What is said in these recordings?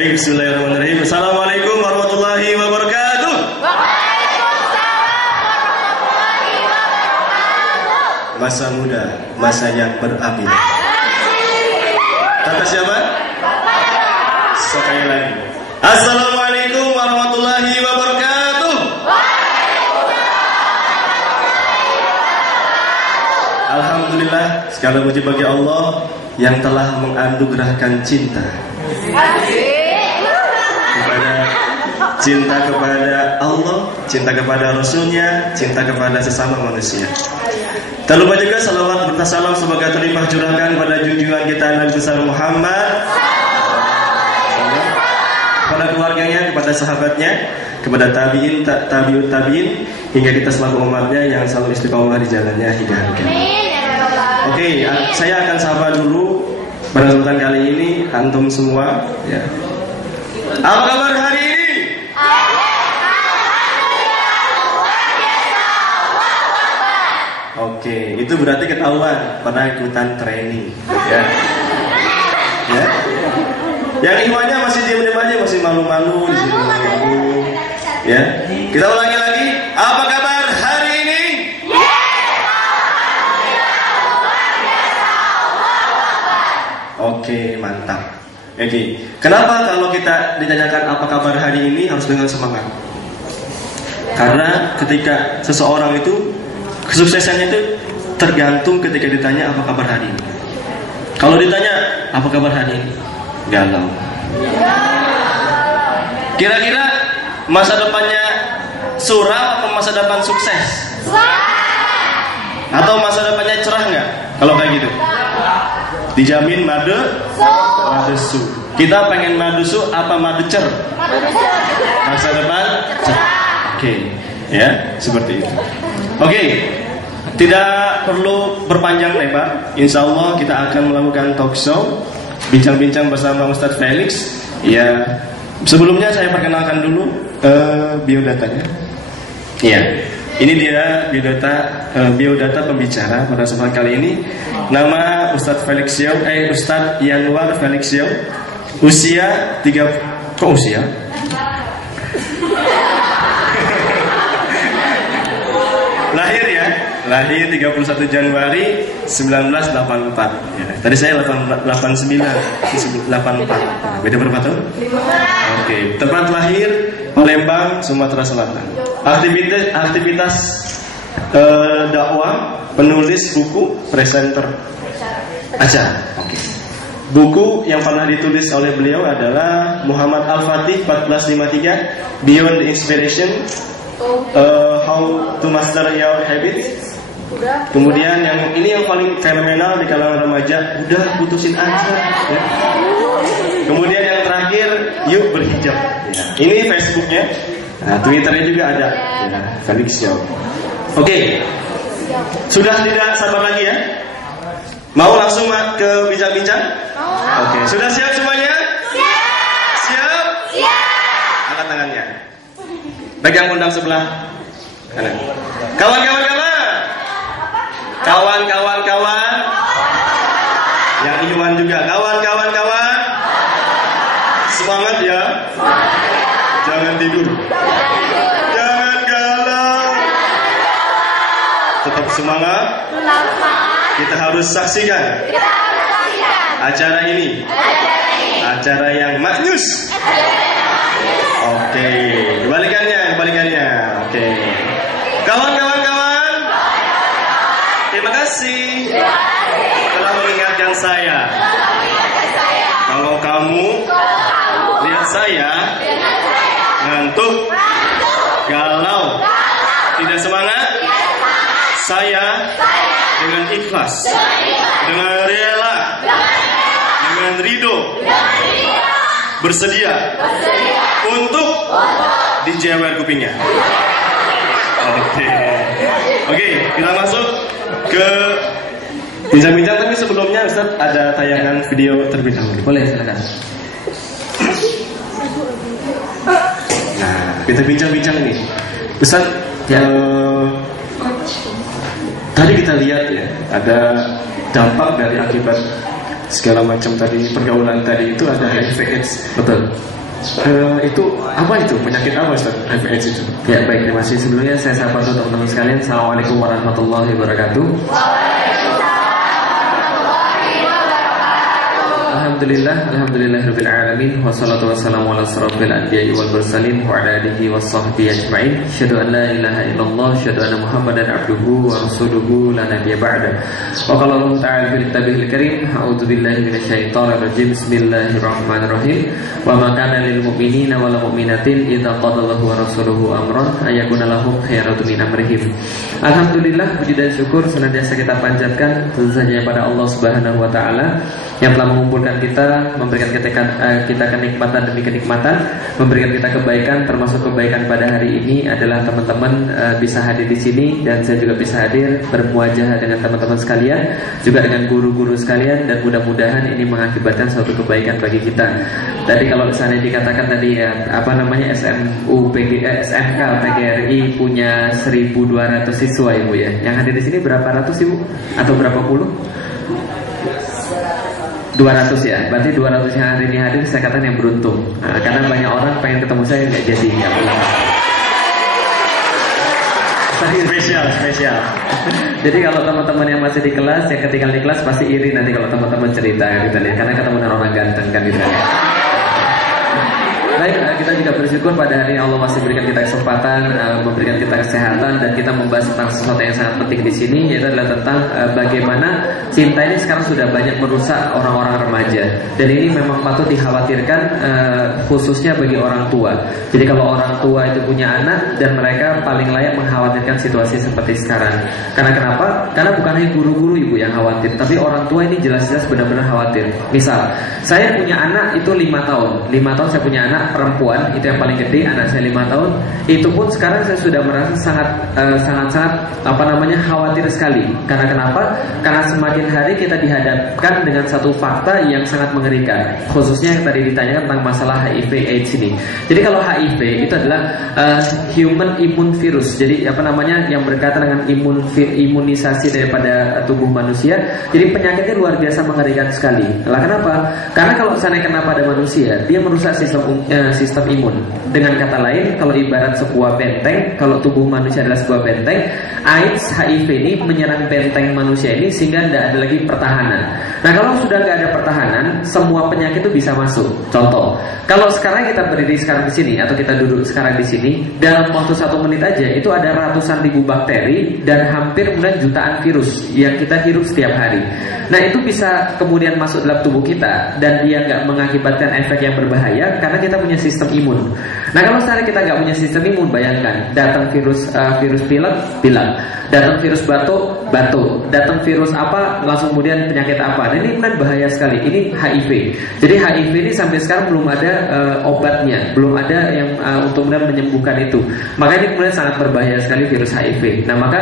Baik, bismillahirrahmanirrahim. Assalamualaikum warahmatullahi wabarakatuh. Waalaikumsalam warahmatullahi wabarakatuh. Masa muda, masa yang berapi. Kata siapa? Sekali lagi. Assalamualaikum warahmatullahi wabarakatuh. Alhamdulillah, segala puji bagi Allah yang telah menganugerahkan cinta. Cinta kepada Allah, cinta kepada Rasulnya, cinta kepada sesama manusia. Tak lupa juga salawat serta salam semoga terlimpah curahkan pada junjungan kita Nabi besar Muhammad, kepada keluarganya, kepada sahabatnya, kepada tabiin, tabiut tabiin, hingga kita selaku umatnya yang selalu istiqomah di jalannya hingga akhir. Oke, saya akan sapa dulu pada kesempatan kali ini antum semua. Ya. Apa kabar hari ini? Oke, itu berarti ketahuan pernah ikutan training, ya. Ya. Yang imannya masih diam-diam aja, masih malu-malu di sini. Ya. Kita ulangi lagi. Apa kabar hari ini? Oke, mantap. Oke. Kenapa kalau kita ditanyakan apa kabar hari ini harus dengan semangat? Karena ketika seseorang itu kesuksesannya itu tergantung ketika ditanya apa kabar hari ini. Kalau ditanya apa kabar hari ini, galau. Kira-kira masa depannya suram atau masa depan sukses? Atau masa depannya cerah nggak? Kalau kayak gitu, dijamin madesu. Kita pengen madesu apa madecer? Masa depan cerah. Oke, ya seperti itu. Oke, tidak perlu berpanjang lebar. Insya Allah kita akan melakukan talk show, bincang-bincang bersama Ustadz Felix. Ya, sebelumnya saya perkenalkan dulu biodatanya. Ya, ini dia biodata pembicara pada kesempatan kali ini. Nama Ustadz Felix Yao, Ustadz Yanwar Felix Yao. Usia 3. Kok usia? Lahir 31 Januari 1984. Ya, tadi saya 89. 84. Beda berapa tahun? 5. Oke, tempat lahir Palembang, Sumatera Selatan. Aktivitas dakwah, penulis buku, presenter acara. Oke. Buku yang pernah ditulis oleh beliau adalah Muhammad Al-Fatih 1453 Beyond the Inspiration, How to Master Your Habits. Kemudian yang ini yang paling fenomenal di kalangan remaja, udah putusin aja. Ya. Kemudian yang terakhir, yuk berhijab. Ya. Ini Facebooknya, nah, Twitternya juga ada. Ya, Felix Yao. Oke, sudah tidak sabar lagi ya? Mau langsung ke bincang-bincang? Oke, sudah siap semuanya? Siap? Angkat tangannya. Pegang undang sebelah kanan. Kawan-kawan. Yang iman juga. Kawan. Semangat ya. Jangan tidur. Jangan galau. Tetap semangat. Kita harus saksikan acara ini. Acara yang maknyus. Oke, kebalikannya. Oke. Kawan. Terima kasih telah mengingatkan saya. Kalau kamu lihat saya ngantuk, galau, tidak semangat, saya dengan ikhlas, dengan rela, dengan ridho, bersedia untuk dijewer kupingnya. Oke, kita masuk ke bincang-bincang, tapi sebelumnya Ustaz ada tayangan video terlebih dahulu. Boleh, silakan. Nah, kita bincang-bincang nih, Ustaz. Tadi kita lihat ya, ada dampak dari akibat segala macam tadi pergaulan tadi itu ada HIV/AIDS. Betul. Itu apa itu penyakit apa Ustaz? HIV/AIDS itu? Ya baik, terima kasih. Sebelumnya saya sapa dulu teman-teman sekalian. Assalamualaikum warahmatullahi wabarakatuh. Alhamdulillahirabbil alamin wassalatu wassalamu ala asrofil anbiya'i wal mursalin wa ala alihi washabbihi ajma'in. Asyhadu an la ilaha illallah, asyhadu anna Muhammadan abduhu wa rasuluhu la nabiyya ba'da. Wa qala Allah ta'ala fil kitabihil karim, a'udzu billahi minasyaitonir rajim. Bismillahirrahmanirrahim. Wa ma kana lil mu'minina wal mu'minatin idza qadallahu wa rasuluhu amran ayakuna lahum khairatun min amrihim. Alhamdulillah, puji dan syukur senantiasa kita panjatkan tentu saja pada Allah Subhanahu wa taala yang telah mengumpulkan kita, memberikan kita kenikmatan demi kenikmatan, memberikan kita kebaikan. Termasuk kebaikan pada hari ini adalah teman-teman bisa hadir di sini, dan saya juga bisa hadir bermuajah dengan teman-teman sekalian, juga dengan guru-guru sekalian, dan mudah-mudahan ini mengakibatkan suatu kebaikan bagi kita. Tadi kalau misalnya dikatakan tadi ya, SMK PGRI punya 1.200 siswa Ibu ya. Yang hadir di sini berapa ratus Ibu? Atau berapa puluh? 200 ya, berarti 200 yang hari ini hadir saya katakan yang beruntung. Karena banyak orang pengen ketemu saya nggak jadi, nggak boleh. Spesial. Jadi kalau teman-teman yang masih di kelas, yang ketinggalan di kelas pasti iri nanti kalau teman-teman cerita gitu ya, karena ketemu dengan orang ganteng kan gitu ya. Baik, kita juga bersyukur pada hari ini Allah masih berikan kita kesempatan, memberikan kita kesehatan, dan kita membahas tentang sesuatu yang sangat penting di sini, yaitu adalah tentang bagaimana cinta ini sekarang sudah banyak merusak orang-orang remaja. Dan ini memang patut dikhawatirkan, khususnya bagi orang tua. Jadi kalau orang tua itu punya anak, dan mereka paling layak mengkhawatirkan situasi seperti sekarang. Karena kenapa? Karena bukan hanya guru-guru Ibu yang khawatir, tapi orang tua ini jelas-jelas benar-benar khawatir. Misal, saya punya anak itu 5 tahun. 5 tahun saya punya anak perempuan, itu yang paling gede, anak saya 5 tahun. Itu pun sekarang saya sudah merasa sangat khawatir sekali. Karena kenapa? Karena semakin hari kita dihadapkan dengan satu fakta yang sangat mengerikan, khususnya yang tadi ditanyakan tentang masalah HIV/AIDS ini. Jadi kalau HIV itu adalah human immune virus. Jadi yang berkaitan dengan imunisasi daripada tubuh manusia. Jadi penyakitnya luar biasa mengerikan sekali. Lah kenapa? Karena kalau misalnya kena pada manusia, dia merusak sistem imun. Dengan kata lain, kalau ibarat sebuah benteng, kalau tubuh manusia adalah sebuah benteng, AIDS, HIV ini menyerang benteng manusia ini sehingga tidak ada lagi pertahanan. Nah kalau sudah tidak ada pertahanan, semua penyakit itu bisa masuk. Contoh, kalau sekarang kita berdiri sekarang di sini atau kita duduk sekarang di sini, dalam waktu 1 menit aja itu ada ratusan ribu bakteri dan hampir jutaan virus yang kita hirup setiap hari. Nah itu bisa kemudian masuk dalam tubuh kita, dan dia nggak mengakibatkan efek yang berbahaya karena kita punya sistem imun. Nah kalau misalnya kita nggak punya sistem imun, bayangkan datang virus pilek, datang virus batuk, datang virus apa, langsung kemudian penyakit apa. Nah ini kemudian bahaya sekali. Ini HIV. Jadi HIV ini sampai sekarang belum ada obatnya, belum ada yang untuk kemudian menyembuhkan itu. Maka ini kemudian sangat berbahaya sekali virus HIV. Nah maka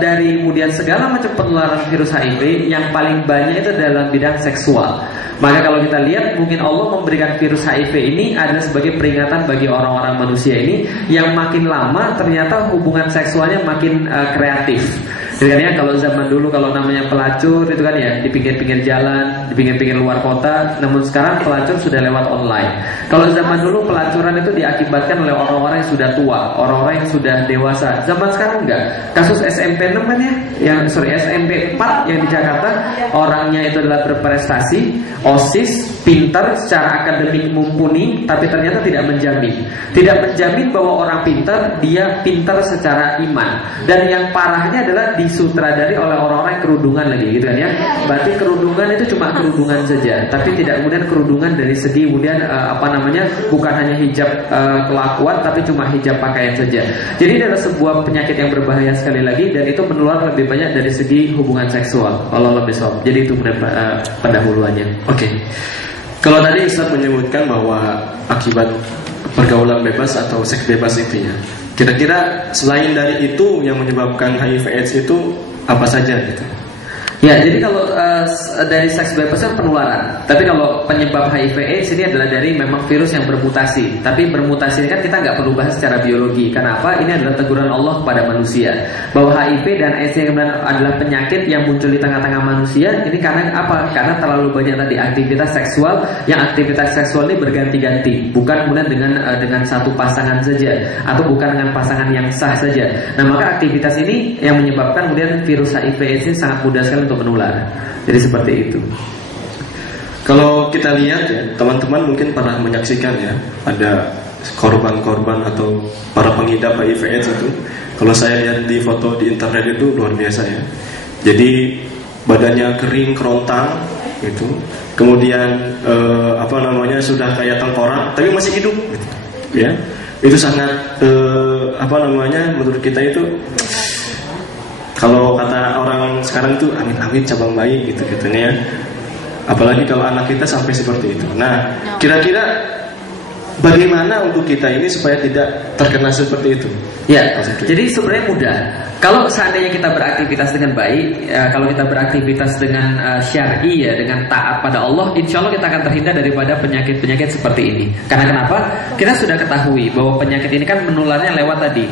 dari kemudian segala macam penularan virus HIV yang paling banyak itu dalam bidang seksual. Maka kalau kita lihat, mungkin Allah memberikan virus HIV ini adalah sebagai peringatan bagi orang-orang manusia ini yang makin lama ternyata hubungan seksualnya makin kreatif. Jadi kan ya, kalau zaman dulu kalau namanya pelacur itu kan ya di pinggir-pinggir jalan, di pinggir-pinggir luar kota. Namun sekarang pelacur sudah lewat online. Kalau zaman dulu pelacuran itu diakibatkan oleh orang-orang yang sudah tua, orang-orang yang sudah dewasa. Zaman sekarang enggak. Kasus SMP 6 kan ya, SMP 4 yang di Jakarta, orangnya itu adalah berprestasi, OSIS, pintar, secara akademik mumpuni, tapi ternyata tidak menjamin bahwa orang pintar dia pintar secara iman. Dan yang parahnya adalah disutradari oleh orang-orang yang kerudungan lagi gitu kan ya. Berarti kerudungan itu cuma kerudungan saja, tapi tidak kemudian kerudungan dari segi kemudian bukan hanya hijab kelakuan, tapi cuma hijab pakaian saja. Jadi ini adalah sebuah penyakit yang berbahaya sekali lagi, dan itu menular lebih banyak dari segi hubungan seksual. Allah lebih soal. Jadi itu pendahuluannya. Oke. Kalau tadi Ustaz menyebutkan bahwa akibat pergaulan bebas atau seks bebas itu ya, kira-kira selain dari itu yang menyebabkan HIV/AIDS itu apa saja gitu? Ya, jadi kalau dari seks bebas kan penularan. Tapi kalau penyebab HIV/AIDS ini adalah dari memang virus yang bermutasi. Tapi bermutasi ini kan kita nggak perlu bahas secara biologi. Karena apa? Ini adalah teguran Allah kepada manusia bahwa HIV dan AIDS yang adalah penyakit yang muncul di tengah-tengah manusia. Ini karena apa? Karena terlalu banyak tadi aktivitas seksual. Yang aktivitas seksual ini berganti-ganti, bukan kemudian dengan satu pasangan saja, atau bukan dengan pasangan yang sah saja. Nah, maka aktivitas ini yang menyebabkan kemudian virus HIV/AIDS ini sangat mudah sekali untuk menular. Jadi seperti itu. Kalau kita lihat ya, teman-teman mungkin pernah menyaksikan ya, ada korban-korban atau para pengidap HIV/AIDS itu. Kalau saya lihat di foto di internet itu luar biasa ya. Jadi badannya kering, kerontang gitu. Kemudian sudah kayak tengkorak tapi masih hidup gitu. Ya. Itu sangat menurut kita itu, kalau kata orang sekarang itu amit-amit cabang bayi gitu ya. Apalagi kalau anak kita sampai seperti itu. Nah, kira-kira bagaimana untuk kita ini supaya tidak terkena seperti itu? Ya, jadi sebenarnya mudah. Kalau seandainya kita beraktivitas dengan baik, kalau kita beraktivitas dengan syar'i ya, dengan taat pada Allah, insya Allah kita akan terhindar daripada penyakit-penyakit seperti ini. Karena kenapa? Kita sudah ketahui bahwa penyakit ini kan menularnya lewat tadi,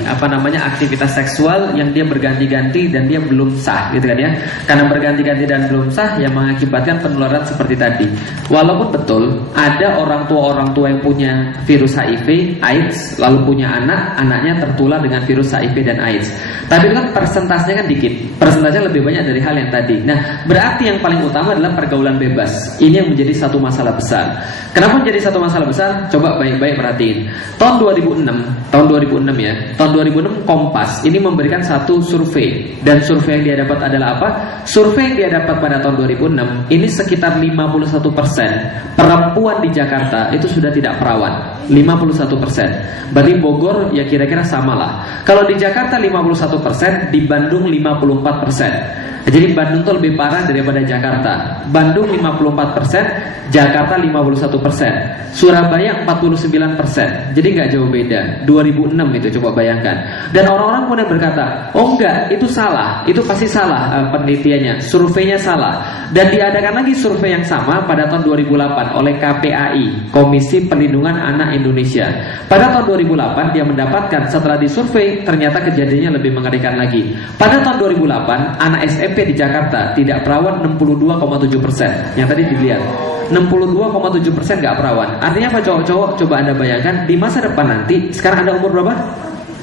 aktivitas seksual yang dia berganti-ganti dan dia belum sah, gitu kan ya. Karena berganti-ganti dan belum sah yang mengakibatkan penularan seperti tadi. Walaupun betul ada orang tua yang punya virus HIV, AIDS, lalu punya anaknya tertular dengan virus HIV dan AIDS. Tapi kan persentasenya kan dikit, persentasenya lebih banyak dari hal yang tadi. Nah, berarti yang paling utama adalah pergaulan bebas. Ini yang menjadi satu masalah besar. Kenapa menjadi satu masalah besar? Coba baik-baik perhatiin. Tahun 2006 ya. Tahun 2006 Kompas ini memberikan satu survei, dan survei yang dia dapat adalah apa? Survei yang dia dapat pada tahun 2006 ini sekitar 51% perempuan di Jakarta itu sudah tidak perawan. 51%. Berarti Bogor ya kira-kira samalah. Kalau di Jakarta 51%, di Bandung 54%. Jadi Bandung itu lebih parah daripada Jakarta. Bandung 54%, Jakarta 51%, Surabaya 49%. Jadi nggak jauh beda. 2006 itu, coba bayangkan. Dan orang-orang kemudian berkata, oh enggak, itu salah, itu pasti salah penelitiannya, surveinya salah. Dan diadakan lagi survei yang sama pada tahun 2008 oleh KPAI, Komisi Perlindungan Anak Indonesia. Pada tahun 2008 dia mendapatkan, setelah disurvei ternyata kejadiannya lebih mengerikan lagi. Pada tahun 2008 anak SMP di Jakarta tidak perawan 62,7%. Yang tadi dilihat 62,7% gak perawan. Artinya apa cowok-cowok? Coba Anda bayangkan di masa depan nanti. Sekarang Anda umur berapa?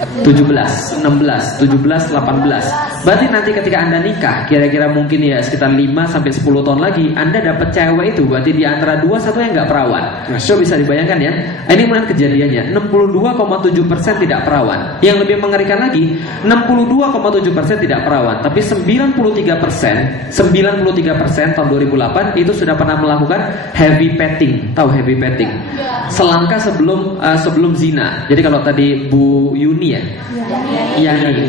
17, 16, 17, 18. Berarti nanti ketika Anda nikah, kira-kira mungkin ya sekitar 5-10 tahun lagi, Anda dapat cewek itu berarti di antara 2 satu yang nggak perawan. So bisa dibayangkan ya. Ini kemudian kejadiannya 62,7% tidak perawan. Yang lebih mengerikan lagi, 62,7% tidak perawan, tapi 93% tahun 2008 itu sudah pernah melakukan heavy petting. Tahu heavy petting? Selangkah sebelum zina. Jadi kalau tadi Bu Yuni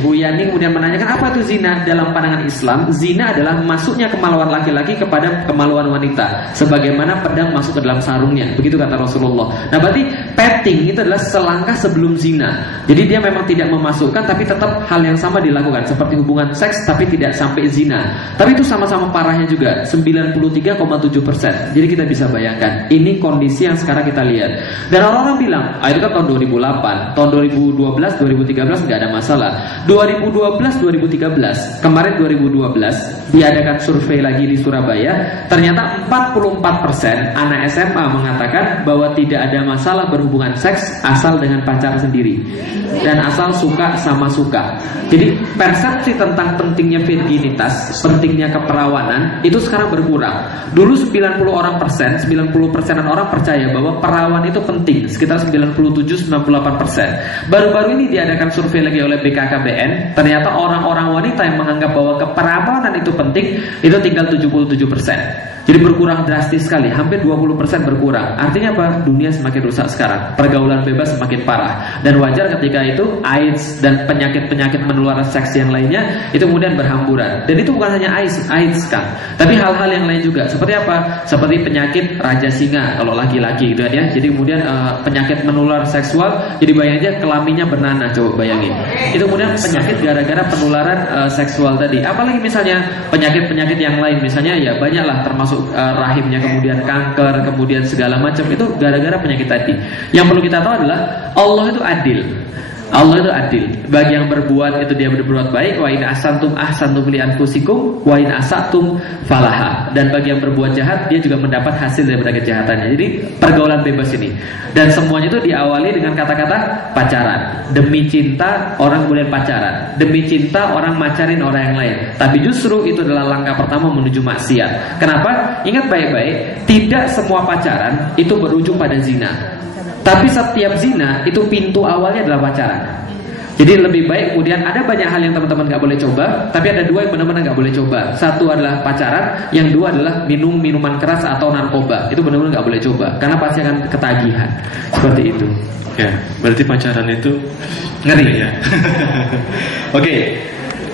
Bu Yani kemudian menanyakan apa itu zina dalam pandangan Islam. Zina adalah masuknya kemaluan laki-laki kepada kemaluan wanita, sebagaimana pedang masuk ke dalam sarungnya. Begitu kata Rasulullah. Nah berarti petting itu adalah selangkah sebelum zina. Jadi dia memang tidak memasukkan, tapi tetap hal yang sama dilakukan, seperti hubungan seks tapi tidak sampai zina. Tapi itu sama-sama parahnya juga, 93,7%. Jadi kita bisa bayangkan, ini kondisi yang sekarang kita lihat. Dan orang-orang bilang, itu kan tahun 2008, tahun 2012, 2013 nggak ada masalah. 2012, 2013, kemarin 2012 diadakan survei lagi di Surabaya. Ternyata 44% anak SMA mengatakan bahwa tidak ada masalah berhubungan seks asal dengan pacar sendiri dan asal suka sama suka. Jadi persepsi tentang pentingnya virginitas, pentingnya keperawanan itu sekarang berkurang. Dulu 90%an orang percaya bahwa perawan itu penting, sekitar 97-98%. Baru-baru ini diadakan survei lagi oleh BKKBN, ternyata orang-orang wanita yang menganggap bahwa keperawanan itu penting itu tinggal 77%. Jadi berkurang drastis sekali, hampir 20% berkurang. Artinya apa? Dunia semakin rusak sekarang, pergaulan bebas semakin parah. Dan wajar ketika itu AIDS dan penyakit-penyakit menular seks yang lainnya itu kemudian berhamburan. Dan itu bukan hanya AIDS kan, tapi hal-hal yang lain juga. Seperti apa? Seperti penyakit raja singa kalau laki-laki gitu ya. Jadi kemudian penyakit menular seksual, jadi bayangin aja kelaminnya bernanah, coba bayangin. Itu kemudian penyakit gara-gara penularan seksual tadi. Apalagi misalnya penyakit-penyakit yang lain, misalnya ya banyaklah, termasuk rahimnya kemudian kanker, kemudian segala macam, itu gara-gara penyakit tadi. Yang perlu kita tahu adalah Allah itu adil. Allah itu adil. Bagi yang berbuat itu dia berbuat baik. Wa in ahsantum ahsantum li anfusikum wa in asatum falaha. Dan bagi yang berbuat jahat dia juga mendapat hasil daripada kejahatannya. Jadi pergaulan bebas ini. Dan semuanya itu diawali dengan kata-kata pacaran. Demi cinta orang kemudian pacaran. Demi cinta orang macarin orang yang lain. Tapi justru itu adalah langkah pertama menuju maksiat. Kenapa? Ingat baik-baik, tidak semua pacaran itu berujung pada zina. Tapi setiap zina itu pintu awalnya adalah pacaran. Jadi lebih baik kemudian ada banyak hal yang teman-teman gak boleh coba, tapi ada dua yang benar-benar gak boleh coba. Satu adalah pacaran, yang dua adalah minum minuman keras atau narkoba. Itu benar-benar gak boleh coba, karena pasti akan ketagihan. Seperti itu. Ya, berarti pacaran itu ngeri ya. Oke.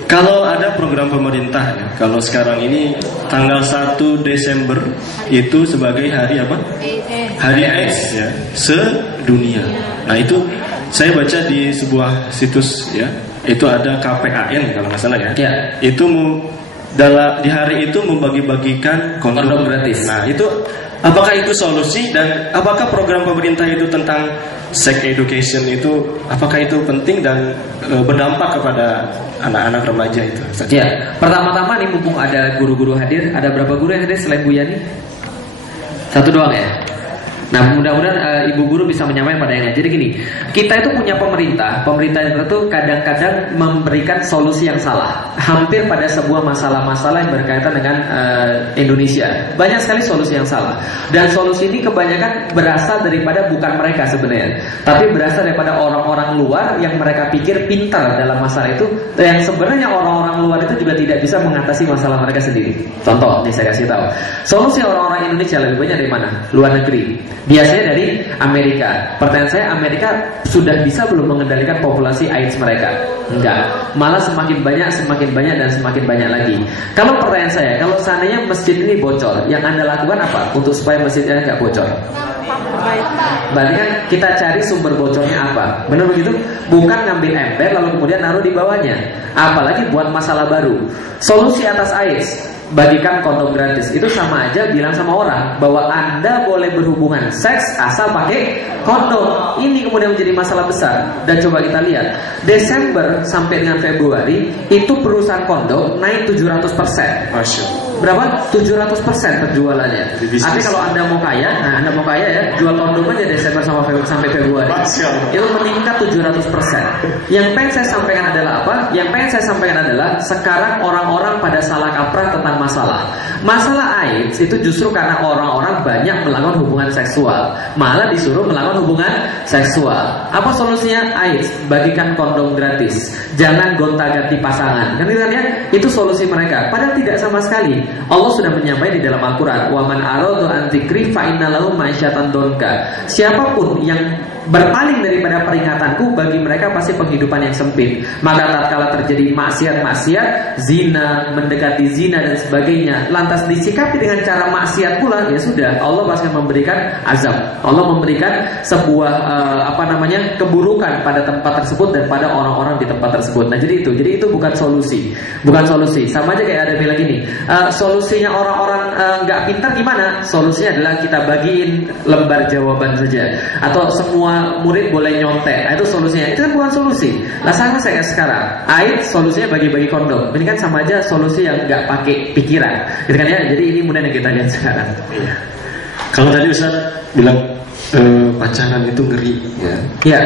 Kalau ada program pemerintah, kalau sekarang ini tanggal 1 Desember itu sebagai hari apa? Hari AIDS ya, sedunia. Nah itu saya baca di sebuah situs ya, itu ada KPAN kalau nggak salah ya. Ya. Itu di hari itu membagi-bagikan kondom gratis. Nah itu apakah itu solusi, dan apakah program pemerintah itu tentang sex education itu apakah itu penting dan berdampak kepada anak-anak remaja itu? Ya, pertama-tama nih mumpung ada guru-guru hadir, ada berapa guru yang hadir selain Bu Yani? Satu doang ya. Nah mudah-mudahan ibu guru bisa menyampaikan pada yang lain. Jadi gini, kita itu punya pemerintah itu kadang-kadang memberikan solusi yang salah hampir pada sebuah masalah-masalah yang berkaitan dengan Indonesia. Banyak sekali solusi yang salah. Dan solusi ini kebanyakan berasal daripada bukan mereka sebenarnya, tapi berasal daripada orang-orang luar yang mereka pikir pintar dalam masalah itu, yang sebenarnya orang-orang luar itu juga tidak bisa mengatasi masalah mereka sendiri. Contoh, nih saya kasih tahu. Solusi orang-orang Indonesia lebih banyak dari mana? Luar negeri. Biasanya dari Amerika. Pertanyaan saya, Amerika sudah bisa belum mengendalikan populasi AIDS mereka? Enggak. Malah semakin banyak dan semakin banyak lagi. Kalau pertanyaan saya, kalau seandainya masjid ini bocor, yang Anda lakukan apa untuk supaya masjidnya nggak bocor? Berarti kan kita cari sumber bocornya apa? Benar begitu? Bukan ngambil ember lalu kemudian naruh di bawahnya. Apalagi buat masalah baru. Solusi atas AIDS, bagikan kondom gratis. Itu sama aja bilang sama orang bahwa Anda boleh berhubungan seks asal pakai kondom. Ini kemudian menjadi masalah besar. Dan coba kita lihat, Desember sampai dengan Februari itu perusahaan kondom naik 700%. Masya Allah. Berapa? 700% penjualannya. Artinya kalau Anda mau kaya, Anda mau kaya ya, jual kondom aja Desember sampai Februari. Itu meningkat 700%. Yang pengen saya sampaikan adalah apa? Yang pengen saya sampaikan adalah sekarang orang-orang pada salah kaprah tentang masalah AIDS itu justru karena orang-orang banyak melakukan hubungan seksual, malah disuruh melakukan hubungan seksual. Apa solusinya? AIDS, bagikan kondom gratis, jangan gonta-ganti pasangan. Kan gitu kan ya? Itu solusi mereka. Padahal tidak sama sekali. Allah sudah menyampaikan di dalam Al-Quran, wa man aradu an dzikri fa inna lahu ma'isyatan donka. Siapapun yang berpaling daripada peringatanku, bagi mereka pasti penghidupan yang sempit. Maka tatkala terjadi maksiat, zina, mendekati zina dan sebagainya, lantas disikapi dengan cara maksiat pula, ya sudah, Allah pasti memberikan azab. Allah memberikan sebuah keburukan pada tempat tersebut dan pada orang-orang di tempat tersebut. Nah jadi itu bukan solusi. Sama aja kayak ada bilang gini, solusinya orang-orang nggak pintar gimana? Solusinya adalah kita bagiin lembar jawaban saja, atau semua murid boleh nyontek. Nah, itu solusinya. Itu kan bukan solusi. Nah sama saya sekarang, AIDS solusinya bagi-bagi kondom. Ini kan sama aja solusi yang nggak pakai pikiran, gitu kan ya. Jadi ini kemudian yang kita lihat sekarang. Iya. Kalau tadi Ustaz bilang pacaran itu ngeri ya. Ya.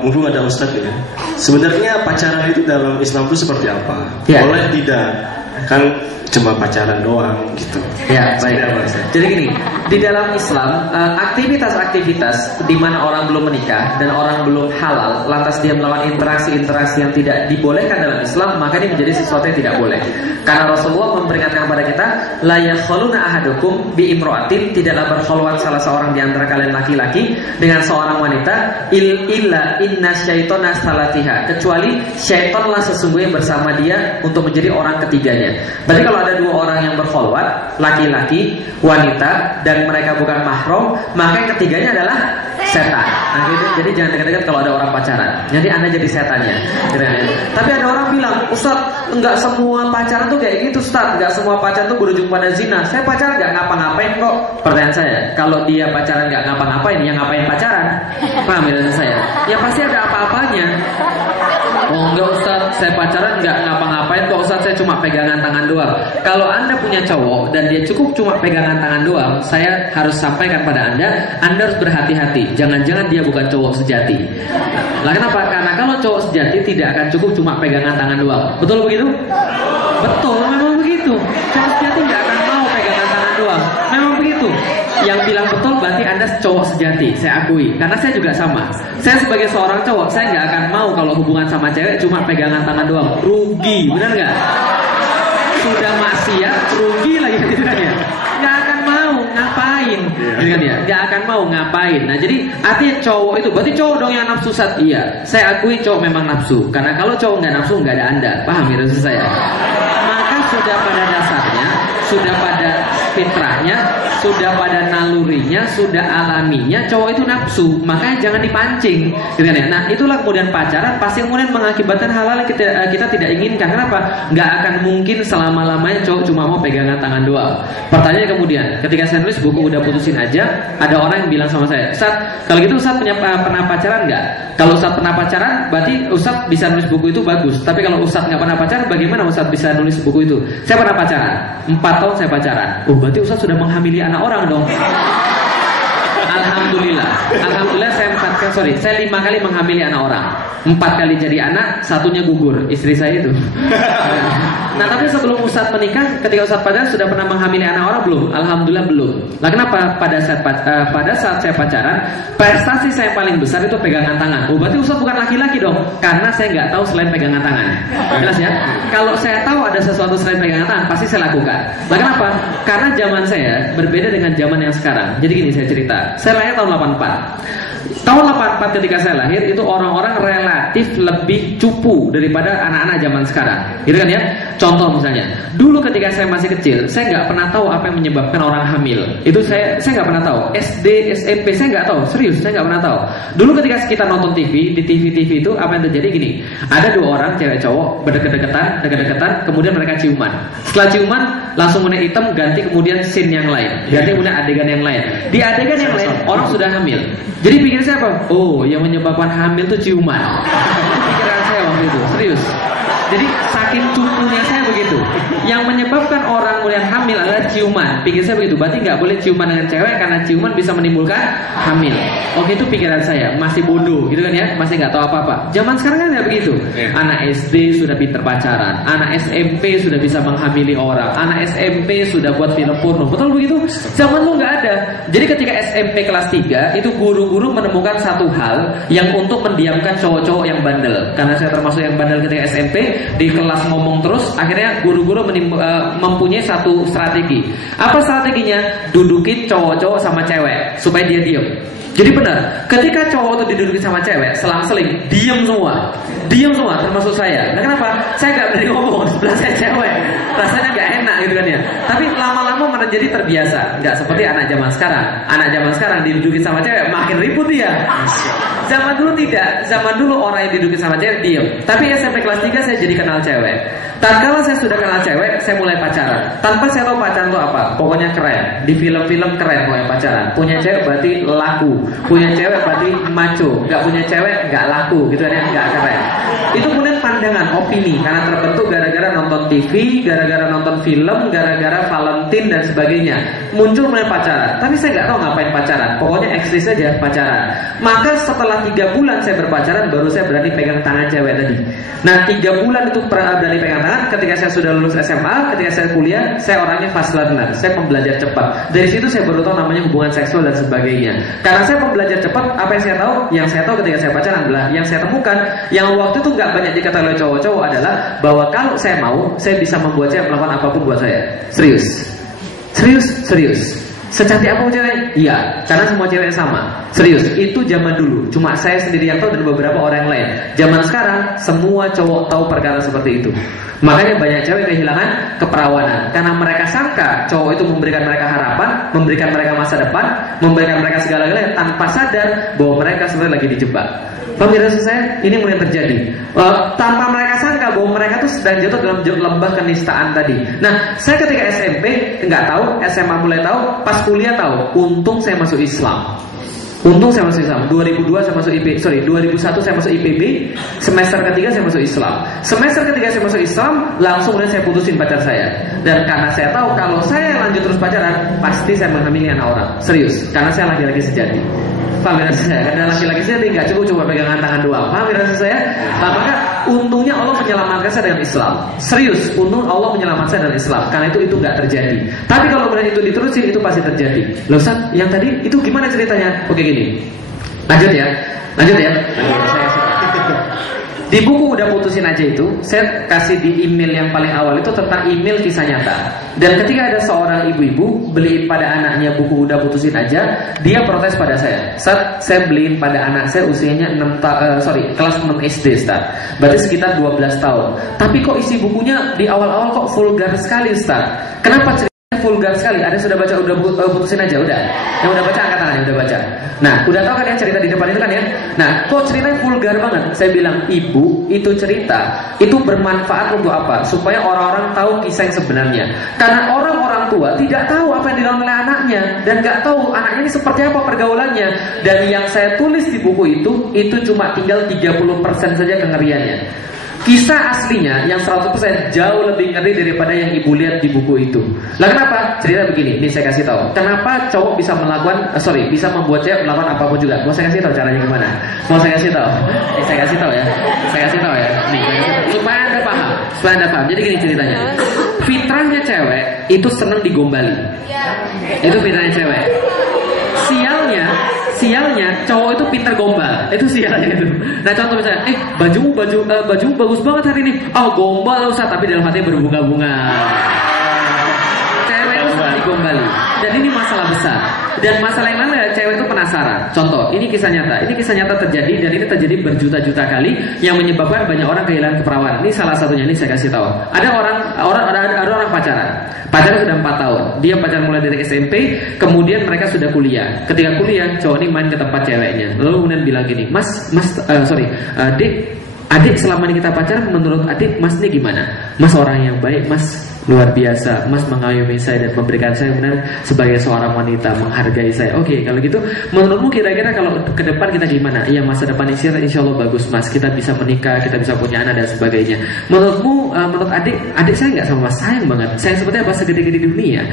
Mumpung ada Ustaz ya. Sebenarnya pacaran itu dalam Islam itu seperti apa? Ya. Boleh tidak? Kan cuma pacaran doang gitu. Ya, baik. Jadi gini, di dalam Islam aktivitas-aktivitas di mana orang belum menikah dan orang belum halal, lantas dia melakukan interaksi-interaksi yang tidak dibolehkan dalam Islam, maka ini menjadi sesuatu yang tidak boleh. Karena Rasulullah memperingatkan kepada kita, la yakhluna ahadukum bi imra'atin, tidaklah berkhulwat salah seorang di antara kalian laki-laki dengan seorang wanita illa inna syaitana salatiha, kecuali syaitanlah sesungguhnya bersama dia untuk menjadi orang ketiganya. Berarti kalau ada dua orang yang berkhulwat, laki-laki, wanita, dan mereka bukan mahram, maka yang ketiganya adalah setan. Nah gitu. Jadi jangan dekat-dekat kalau ada orang pacaran. Jadi Anda jadi setannya. Tapi ada orang bilang, Ustaz, enggak semua pacaran tuh kayak gitu, Ustaz. Enggak semua pacaran tuh berujung pada zina. Saya pacaran enggak ngapa-ngapain kok. Pertanyaan saya, kalau dia pacaran enggak ngapa-ngapain, ya ngapain pacaran? Paham ya saya? Ya pasti ada apa-apanya. Oh enggak Ustaz, saya pacaran enggak ngapa-ngapain kok Ustaz, saya cuma pegangan tangan doang. Kalau Anda punya cowok dan dia cukup cuma pegangan tangan doang, saya harus sampaikan pada Anda harus berhati-hati. Jangan-jangan dia bukan cowok sejati. Lah kenapa? Karena kalau cowok sejati tidak akan cukup cuma pegangan tangan doang. Betul begitu? Betul, memang begitu. Cowok sejati enggak akan mau pegangan tangan doang. Memang begitu. Yang bilang betul berarti Anda cowok sejati, saya akui. Karena saya juga sama. Saya sebagai seorang cowok, saya nggak akan mau kalau hubungan sama cewek cuma pegangan tangan doang. Rugi, benar nggak? Sudah maksiat, rugi lagi gitu kan ya? Nggak akan mau ngapain, gitu kan ya? Nggak akan mau ngapain. Nah jadi artinya cowok itu berarti cowok dong yang nafsu saat iya. Saya akui cowok memang nafsu. Karena kalau cowok nggak nafsu nggak ada Anda. Paham ya maksud saya? Maka sudah pada dasarnya, sudah pada fitrahnya, sudah pada nalurinya, sudah alaminya cowok itu nafsu, makanya jangan dipancing, gitu kan ya. Nah itulah kemudian pacaran pasti kemudian mengakibatkan hal-hal yang kita tidak inginkan. Kenapa? Nggak akan mungkin selama-lamanya cowok cuma mau pegangan tangan doang. Pertanyaannya kemudian, ketika saya nulis buku Udah Putusin Aja, ada orang yang bilang sama saya, Ustaz, kalau gitu Ustaz pernah pacaran nggak? Kalau Ustaz pernah pacaran, berarti Ustaz bisa nulis buku itu bagus. Tapi kalau Ustaz nggak pernah pacaran, bagaimana Ustaz bisa nulis buku itu? Saya pernah pacaran, 4 tahun saya pacaran. Oh berarti Ustaz sudah menghamili anak orang dong. Alhamdulillah saya 5 kali menghamili anak orang. 4 kali jadi anak, 1-nya gugur, istri saya itu. Nah tapi sebelum Ustaz menikah, ketika Ustaz pacaran sudah pernah menghamili anak orang belum? Alhamdulillah belum. Nah kenapa? Pada saat saya pacaran, prestasi saya paling besar itu pegangan tangan. Oh berarti Ustaz bukan laki-laki dong? Karena saya nggak tahu selain pegangan tangan. Jelas ya? Kalau saya tahu ada sesuatu selain pegangan tangan, pasti saya lakukan. Nah kenapa? Karena zaman saya berbeda dengan zaman yang sekarang. Jadi gini saya cerita. Saya lahir tahun 84. Tahun 84 ketika saya lahir itu orang-orang relatif lebih cupu daripada anak-anak zaman sekarang, gitu kan ya? Contoh misalnya, dulu ketika saya masih kecil, saya nggak pernah tahu apa yang menyebabkan orang hamil. Itu saya nggak pernah tahu. SD, SMP saya nggak tahu, serius saya nggak pernah tahu. Dulu ketika kita nonton TV, di TV itu apa yang terjadi gini? Ada 2 orang cewek cowok berdeket-deketan, kemudian mereka ciuman. Setelah ciuman langsung mulai hitam, ganti kemudian scene yang lain, ganti kemudian adegan yang lain. Di adegan yang lain orang sudah hamil. Jadi pikir saya apa? Oh, yang menyebabkan hamil itu ciuman. Itu pikiran saya waktu itu, serius. Jadi saking cupunya saya begitu. Yang menyebabkan orang mulai hamil adalah ciuman. Pikir saya begitu. Berarti nggak boleh ciuman dengan cewek karena ciuman bisa menimbulkan hamil. Oke, itu pikiran saya. Masih bodoh, gitu kan ya? Masih nggak tahu apa-apa. Zaman sekarang kan nggak begitu. Anak SD sudah pinter pacaran. Anak SMP sudah bisa menghamili orang. Anak SMP sudah buat film porno. Betul begitu? Zaman lu nggak ada. Jadi ketika SMP kelas 3 itu guru-guru menemukan satu hal yang untuk mendiamkan cowok-cowok yang bandel. Karena saya termasuk yang bandel ketika SMP. Di kelas ngomong terus, akhirnya guru-guru mempunyai satu strategi. Apa strateginya? Dudukin cowok-cowok sama cewek supaya dia diem. Jadi benar, ketika cowok itu didudukin sama cewek, selang-seling, diem semua, termasuk saya. Nah kenapa? Saya nggak berani ngomong, sebelah saya cewek, rasanya nggak enak gitu kan ya. Tapi lama-lama menjadi terbiasa, nggak seperti anak zaman sekarang. Anak zaman sekarang didudukin sama cewek, makin ribut dia. Zaman dulu tidak, zaman dulu orang yang didudukin sama cewek diem. Tapi SMP kelas 3 saya jadi kenal cewek. Tatkala saya sudah kenal cewek, saya mulai pacaran. Tanpa saya tahu pacaran itu apa, pokoknya keren. Di film-film keren pokoknya pacaran. Punya cewek berarti laku. Punya cewek berarti maco, nggak punya cewek nggak laku, gitu kan ya, nggak keren. Itu kemudian pandangan, opini, karena terbentuk gara-gara nonton nonton TV, gara-gara nonton film, gara-gara Valentine dan sebagainya, muncul mulai pacaran. Tapi saya nggak tahu ngapain pacaran, pokoknya eksis saja pacaran. Maka setelah 3 bulan saya berpacaran, baru saya berani pegang tangan cewek tadi. Nah 3 bulan itu berani pegang tangan. Ketika saya sudah lulus SMA, ketika saya kuliah, saya orangnya fast learner, saya pembelajar cepat. Dari situ saya baru tahu namanya hubungan seksual dan sebagainya. Karena saya pembelajar cepat, apa yang saya tahu? Yang saya tahu ketika saya pacaran adalah, yang saya temukan, yang waktu itu nggak banyak dikatakan oleh cowok-cowok adalah bahwa kalau saya mau, saya bisa membuat saya melakukan apapun buat saya. Serius. Secantik apa cewek? Iya, karena semua cewek sama. Serius, itu zaman dulu. Cuma saya sendiri yang tahu dan beberapa orang yang lain. Zaman sekarang, semua cowok tahu perkara seperti itu. Makanya banyak cewek kehilangan keperawanan karena mereka sangka cowok itu memberikan mereka harapan, memberikan mereka masa depan, memberikan mereka segala-galanya tanpa sadar bahwa mereka sebenarnya lagi dijebak. Paham ya saya? Ini mulai terjadi tanpa mereka sangka bahwa mereka tuh sedang jatuh dalam lembah kenistaan tadi. Nah, saya ketika SMP nggak tahu, SMA mulai tahu, pas kuliah tahu. Untung saya masuk Islam. 2002 saya masuk 2001 saya masuk IPB. Semester ketiga saya masuk Islam. Semester ketiga saya masuk Islam, langsung saya putusin pacar saya. Dan karena saya tahu kalau saya lanjut terus pacaran, pasti saya menghamili anak orang. Serius, karena saya laki-laki sejati. Paham ya saya? Karena laki-laki sejati nggak cukup cuma pegangan tangan doang. Paham ya saya? Nah, maka untungnya Allah menyelamatkan saya dengan Islam. Serius, untung Allah menyelamatkan saya dengan Islam. Karena itu nggak terjadi. Tapi kalau benar itu diterusin, itu pasti terjadi. Loh Ustaz, yang tadi itu gimana ceritanya? Oke gini, lanjut ya. Di buku Udah Putusin Aja itu, saya kasih di email yang paling awal itu tentang email kisah nyata. Dan ketika ada seorang ibu-ibu beliin pada anaknya buku Udah Putusin Aja, dia protes pada saya. Saat saya beliin pada anak saya usianya kelas 6 SD, Ustaz. Berarti sekitar 12 tahun. Tapi kok isi bukunya di awal-awal kok vulgar sekali, Ustaz? Kenapa vulgar sekali? Ada sudah baca Udah Putusin Aja? Udah? Yang udah baca angkat tangan, yang udah baca. Nah, udah tahu kan ya cerita di depan itu kan ya? Nah, kok ceritanya vulgar banget? Saya bilang, ibu, itu cerita itu bermanfaat untuk apa? Supaya orang-orang tahu kisah yang sebenarnya. Karena orang-orang tua tidak tahu apa yang dilakukan oleh anaknya dan nggak tahu anaknya ini seperti apa pergaulannya. Dan yang saya tulis di buku itu cuma tinggal 30% saja kengeriannya. Kisah aslinya yang 100% jauh lebih ngeri daripada yang ibu lihat di buku itu. Lah kenapa? Cerita begini, ini saya kasih tahu. Kenapa cowok bisa bisa membuat cewek melakukan apapun juga. Mau saya kasih tahu caranya gimana? Mau saya kasih tahu? Saya kasih tahu ya. Nih, supaya Anda paham. Jadi gini ceritanya. Fitrahnya cewek itu senang digombali. Itu fitrahnya cewek. Sialnya cowok itu pintar gombal. Itu sialnya itu. Nah contoh misalnya, baju bagus banget hari ini. Oh gombal Ustaz, tapi dalam hati berbunga-bunga. Cewek itu suka digombali. Dan ini masalah besar. Dan masalah yang mana cewek itu penasaran. Contoh, ini kisah nyata. Ini kisah nyata terjadi dan ini terjadi berjuta-juta kali yang menyebabkan banyak orang kehilangan keperawanan. Ini salah satunya, ini saya kasih tahu. Ada orang pacaran. Pacaran sudah 4 tahun. Dia pacaran mulai dari SMP, kemudian mereka sudah kuliah. Ketika kuliah, cowok ini main ke tempat ceweknya. Lalu kemudian bilang gini, Adik selama ini kita pacaran, menurut adik Mas ini gimana? Mas orang yang baik, Mas luar biasa, Mas mengayomi saya dan memberikan saya benar sebagai seorang wanita, menghargai saya. Oke, kalau gitu menurutmu kira-kira kalau ke depan kita gimana? Iya, masa depan insya Allah bagus Mas, kita bisa menikah, kita bisa punya anak dan sebagainya. Menurutmu, menurut adik saya nggak sama Mas? Sayang banget, saya seperti apa segede-gede di dunia.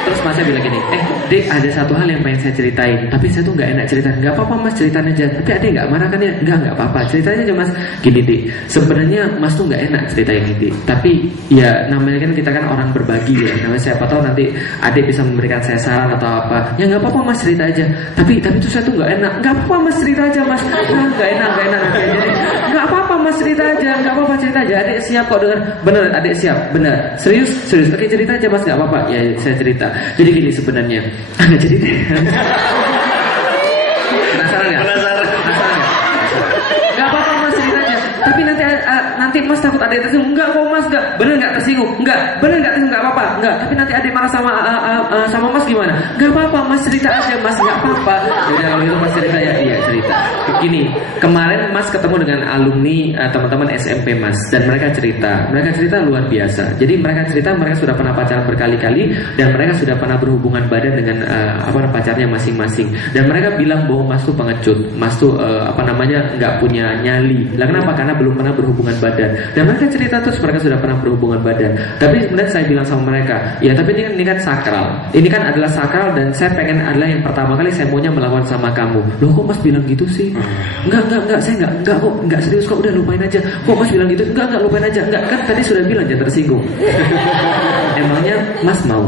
Terus Masnya bilang gini, Dek ada satu hal yang pengen saya ceritain, tapi saya tuh nggak enak cerita. Nggak apa-apa Mas, ceritain aja. Tapi Adik nggak marah kan ya? Nggak apa-apa, ceritain aja Mas. Gini Dek, sebenarnya Mas tuh nggak enak ceritain ini, tapi ya namanya kan kita kan orang berbagi ya. Namanya siapa tahu nanti Adik bisa memberikan saya saran atau apa. Ya nggak apa-apa Mas, cerita aja. Tapi itu saya tuh nggak enak. Nggak apa-apa Mas, cerita aja Mas. Nggak enak nanti aja. Nggak apa-apa Mas, cerita aja. Nggak apa-apa, cerita aja. Adik siap kok dengar. Bener, Adik siap. Bener. Serius. Oke, cerita aja Mas, nggak apa-apa. Ya saya cerita. Jadi gini sebenarnya. Jadi penasaran nggak? Nggak apa-apa Mas, cerita aja. Tapi nanti Mas takut Adik tersinggung. Enggak kok Mas, enggak. Bener nggak tersinggung? Enggak. Bener nggak tersinggung? Nggak apa-apa. Enggak. Tapi nanti Adik marah sama Mas gimana? Nggak apa-apa Mas, cerita aja Mas, nggak apa-apa. Jadi kalau gitu Mas cerita ya, iya cerita. gini, kemarin Mas ketemu dengan alumni teman-teman SMP Mas, dan mereka cerita luar biasa. Jadi mereka cerita mereka sudah pernah pacaran berkali-kali dan mereka sudah pernah berhubungan badan dengan pacarnya masing-masing. Dan mereka bilang bahwa Mas tuh pengecut, Mas tuh nggak punya nyali. Lah kenapa? Karena belum pernah berhubungan badan. Dan mereka cerita terus mereka sudah pernah berhubungan badan. Tapi kemudian saya bilang sama mereka, ya tapi ini kan sakral. Ini kan adalah sakral dan saya pengen adalah yang pertama kali saya maunya melawan sama kamu. Loh kok Mas bilang gitu sih? Enggak, saya enggak serius kok, udah lupain aja. Kok Mas bilang gitu? Enggak lupain aja. Enggak, kan tadi sudah bilang jangan tersinggung. Emangnya Mas mau?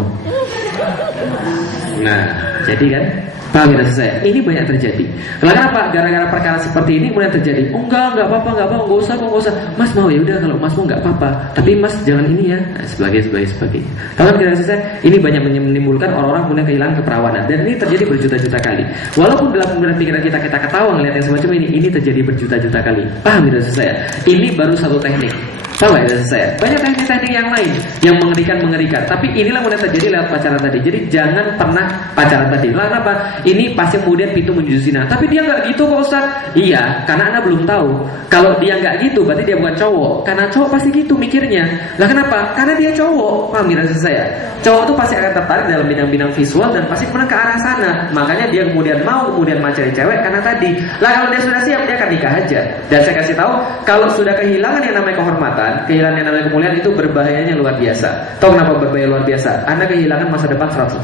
Nah, jadi kan paham ya saya? Ini banyak terjadi. Kenapa? Gara-gara perkara seperti ini kemudian terjadi. Oh enggak apa-apa, enggak usah. Mas mau, ya udah kalau Mas mau enggak apa-apa. Tapi Mas jangan ini ya. Nah, sebagainya. Kalau tidak selesai, ini banyak menimbulkan orang-orang kemudian kehilangan keperawanan. Dan ini terjadi berjuta-juta kali. Walaupun dalam pikiran kita ketawa ngelihat yang semacam ini terjadi berjuta-juta kali. Paham tidak saya? Ini baru satu teknik. Tahu ya saya? Banyak teknik-teknik yang lain yang mengerikan. Tapi inilah mulai terjadi lewat pacaran tadi. Jadi jangan pernah pacaran tadi. Lah kenapa? Ini pasti kemudian pintu menuju zina. Tapi dia nggak gitu kok Ustaz. Iya, karena Anda belum tahu. Kalau dia nggak gitu, berarti dia bukan cowok. Karena cowok pasti gitu mikirnya. Lah kenapa? Karena dia cowok. Paham ya saya? Cowok tuh pasti akan tertarik dalam bidang-bidang visual dan pasti kemudian ke arah sana. Makanya dia kemudian mau mencari cewek karena tadi. Lah kalau dia sudah siap, dia akan nikah aja. Dan saya kasih tahu, kalau sudah kehilangan yang namanya kehormatan, kehilangan yang namanya kemuliaan, itu berbahayanya luar biasa. Tahu kenapa berbahaya luar biasa? Anda kehilangan masa depan 100%.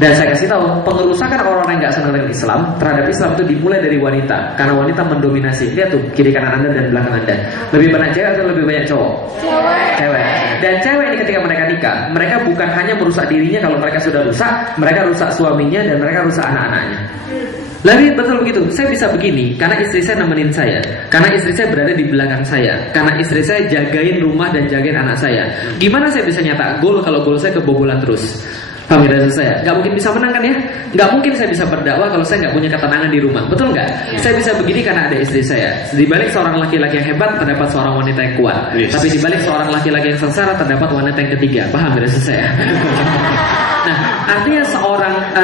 Dan saya kasih tahu, pengerusakan orang-orang yang nggak senang dengan Islam terhadap Islam itu dimulai dari wanita, karena wanita mendominasi. Lihat tuh kiri kanan Anda dan belakang Anda. Lebih banyak cewek atau lebih banyak cowok? Cewek. Dan cewek ini ketika mereka nikah, mereka bukan hanya merusak dirinya. Kalau mereka sudah rusak, mereka rusak suaminya dan mereka rusak anak-anaknya. Lari betul begitu. Saya bisa begini karena istri saya nemenin saya, karena istri saya berada di belakang saya, karena istri saya jagain rumah dan jagain anak saya. Gimana saya bisa nyetak gol kalau gol saya kebobolan terus? Paham ya saya? Gak mungkin bisa menang kan ya? Gak mungkin saya bisa berdakwah kalau saya gak punya ketenangan di rumah. Betul gak? Saya bisa begini karena ada istri saya. Di balik seorang laki-laki yang hebat terdapat seorang wanita yang kuat. Tapi di balik seorang laki-laki yang sengsara terdapat wanita yang ketiga. Paham ya saya? Nah, artinya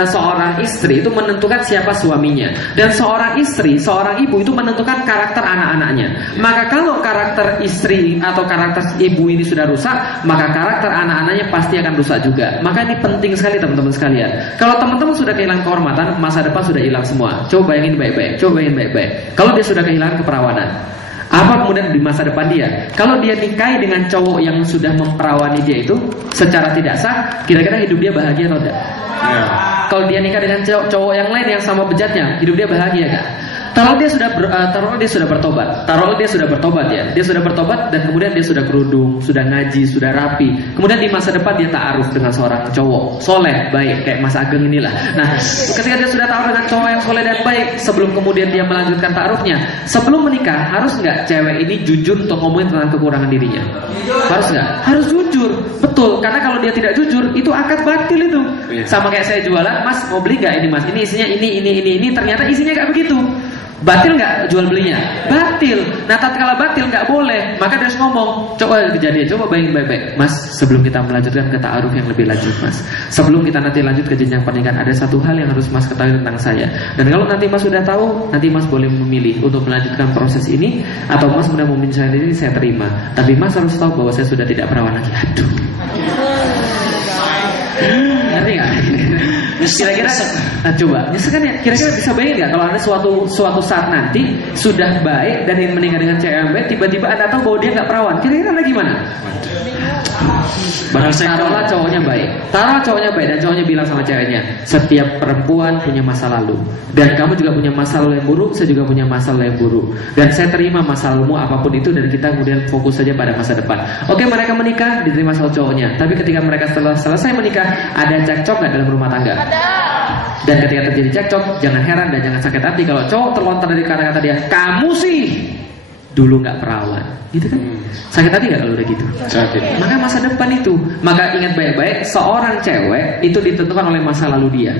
seorang istri itu menentukan siapa suaminya, dan seorang istri, seorang ibu itu menentukan karakter anak-anaknya. Maka kalau karakter istri atau karakter ibu ini sudah rusak, maka karakter anak-anaknya pasti akan rusak juga. Maka ini penting sekali teman-teman sekalian. Kalau teman-teman sudah kehilangan kehormatan, masa depan sudah hilang semua. Coba bayangin baik-baik. Kalau dia sudah kehilangan keperawanan, apa kemudian di masa depan dia? Kalau dia nikahi dengan cowok yang sudah memperawani dia itu secara tidak sah, kira-kira hidup dia bahagia atau tidak? Ya. Kalau dia nikah dengan cowok yang lain yang sama bejatnya, hidup dia bahagia gak? Taruh dia sudah bertobat ya. Dia sudah bertobat dan kemudian dia sudah kerudung, sudah ngaji, sudah rapi. Kemudian di masa depan dia ta'aruf dengan seorang cowok soleh, baik kayak Mas Ageng inilah. Nah, ketika dia sudah ta'aruf dengan cowok yang soleh dan baik, sebelum kemudian dia melanjutkan ta'arufnya, sebelum menikah harus nggak cewek ini jujur untuk ngomongin tentang kekurangan dirinya? Harus nggak? Harus jujur, betul. Karena kalau dia tidak jujur, itu akad batil itu. Sama kayak saya jualan, Mas mau beli nggak ini Mas? Ini isinya ini, ternyata isinya nggak begitu. Batil nggak jual belinya? Batil. Nah, tatkala batil nggak boleh, maka dia harus ngomong. Coba kejadian, coba bayangin baik-baik, Mas. Sebelum kita melanjutkan ke ta'aruf yang lebih lanjut, Mas, sebelum kita nanti lanjut ke jenjang pernikahan, ada satu hal yang harus Mas ketahui tentang saya. Dan kalau nanti Mas sudah tahu, nanti Mas boleh memilih untuk melanjutkan proses ini, atau Mas sudah mau menyelesaikan ini, saya terima. Tapi Mas harus tahu bahwa saya sudah tidak perawan lagi. Aduh. Ngerti nggak? Kira-kira coba nyesek kan ya, kira-kira bisa bayangin nggak kalau Anda suatu saat nanti sudah baik dan ingin menikah dengan cewek yang baik, tiba-tiba Anda tahu bahwa dia nggak perawan, kira-kira Anda gimana? Taruhlah cowoknya baik dan cowoknya bilang sama ceweknya, setiap perempuan punya masa lalu, dan kamu juga punya masa lalu yang buruk, saya juga punya masa lalu yang buruk, dan saya terima masa lalumu apapun itu, dan kita kemudian fokus saja pada masa depan. Oke, mereka menikah, diterima sama cowoknya. Tapi ketika mereka setelah selesai menikah, ada cekcok nggak dalam rumah tangga? Dan ketika terjadi cekcok, jangan heran dan jangan sakit hati kalau cowok terlontar dari kata-kata dia, kamu sih dulu nggak perawan, gitu kan? Sakit hati nggak kalau udah gitu? Sakit. Maka masa depan itu, maka ingat baik-baik, seorang cewek itu ditentukan oleh masa lalu dia.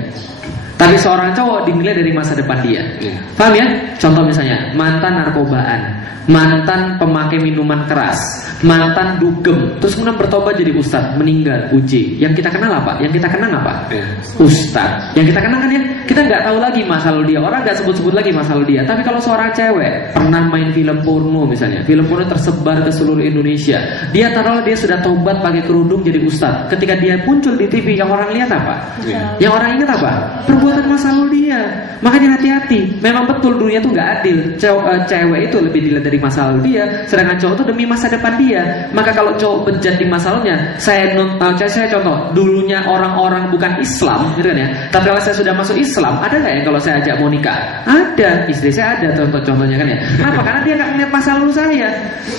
Tapi seorang cowok dinilai dari masa depan dia. Paham ya? Contoh misalnya mantan narkobaan, mantan pemakai minuman keras, mantan dugem, terus kemudian bertobat jadi ustadz, meninggal, uji. Yang kita kenal apa? Yang kita kenang apa? Ustadz. Yang kita kenang kan ya, kita nggak tahu lagi masa lalu dia. Orang nggak sebut-sebut lagi masa lalu dia. Tapi kalau seorang cewek pernah main film porno misalnya, film porno tersebar ke seluruh Indonesia, dia taruhlah dia sudah tobat pakai kerudung jadi ustadz. Ketika dia muncul di TV, yang orang lihat apa? Yang orang ingat apa? Perbuatan masa lalu dia. Makanya hati-hati. Memang betul dunia itu nggak adil. Cewek itu lebih dilihat dari masa lalu dia, sedangkan cowok itu demi masa depan dia. Maka kalau cowok bejat di masa lalunya, saya contoh dulunya orang-orang bukan Islam, gitu kan ya. Tapi kalau saya sudah masuk Islam, ada nggak ya kalau saya ajak mau nikah? Ada, istri saya ada contohnya kan ya. Kenapa? Karena dia nggak lihat masa lalu saya.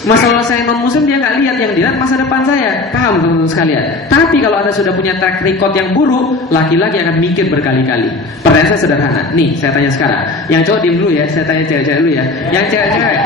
Masa lalu saya non muslim dia nggak lihat, yang dilihat masa depan saya. Paham teman-teman sekalian? Tapi kalau Anda sudah punya track record yang buruk, laki-laki akan mikir berkali-kali. Pertanyaan saya sederhana. Nih, saya tanya sekarang. Yang cowok diem dulu ya, saya tanya cewek-cewek dulu ya. Yang cewek-cewek